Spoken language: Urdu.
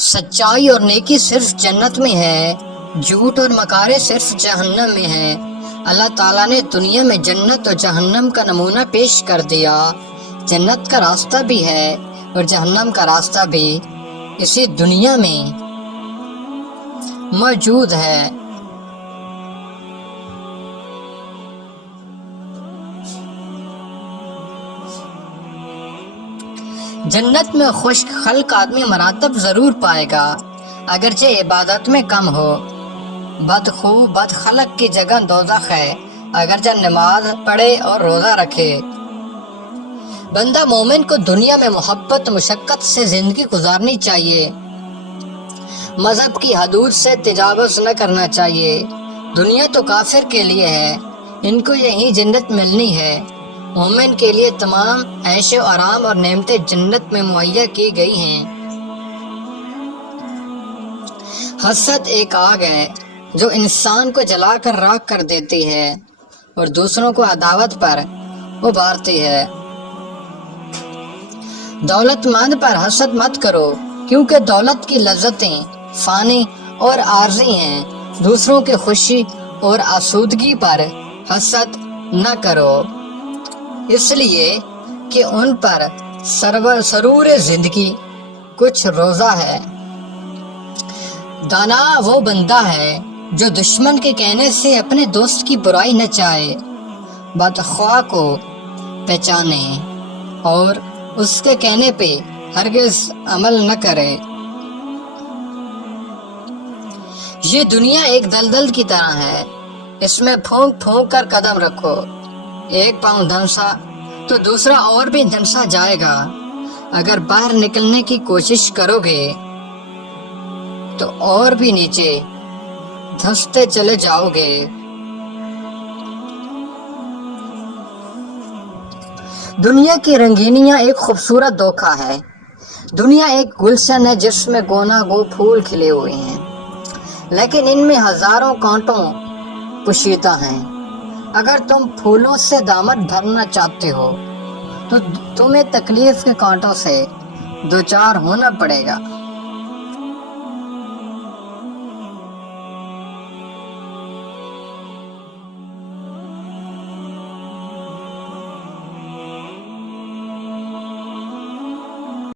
سچائی اور نیکی صرف جنت میں ہے، جھوٹ اور مکارے صرف جہنم میں ہے۔ اللہ تعالیٰ نے دنیا میں جنت اور جہنم کا نمونہ پیش کر دیا۔ جنت کا راستہ بھی ہے اور جہنم کا راستہ بھی اسی دنیا میں موجود ہے۔ جنت میں خشک خلق آدمی مراتب ضرور پائے گا، اگرچہ عبادت میں کم ہو۔ بدخو بد خلق کی جگہ دوزخ ہے، اگرچہ نماز پڑھے اور روزہ رکھے۔ بندہ مومن کو دنیا میں محبت و مشقت سے زندگی گزارنی چاہیے، مذہب کی حدود سے تجاوز نہ کرنا چاہیے۔ دنیا تو کافر کے لیے ہے، ان کو یہی جنت ملنی ہے۔ مومن کے لیے تمام عیش و آرام اور نعمتیں جنت میں مہیا کی گئی ہیں۔ حسد ایک آگ ہے جو انسان کو جلا کر راکھ کر دیتی ہے اور دوسروں کو عداوت پر ابھارتی ہے۔ دولت مند پر حسد مت کرو، کیونکہ دولت کی لذتیں فانی اور عارضی ہیں۔ دوسروں کی خوشی اور آسودگی پر حسد نہ کرو، اس لیے کہ ان پر سرور زندگی کچھ روزہ ہے۔ دانا وہ بندہ ہے جو دشمن کے کہنے سے اپنے دوست کی برائی نہ چاہے، بدخواہ کو پہچانے اور اس کے کہنے پہ ہرگز عمل نہ کرے۔ یہ دنیا ایک دلدل کی طرح ہے، اس میں پھونک پھونک کر قدم رکھو۔ ایک پاؤں دھنسا تو دوسرا اور بھی دھنسا جائے گا۔ اگر باہر نکلنے کی کوشش کرو گے تو اور بھی نیچے دھنستے چلے جاؤ گے۔ دنیا کی رنگینیاں ایک خوبصورت دھوکہ ہے۔ دنیا ایک گلشن ہے جس میں گونا گو پھول کھلے ہوئے ہیں، لیکن ان میں ہزاروں کانٹوں پوشیدہ ہیں۔ اگر تم پھولوں سے دامن بھرنا چاہتے ہو تو تمہیں تکلیف کے کانٹوں سے دوچار ہونا پڑے گا۔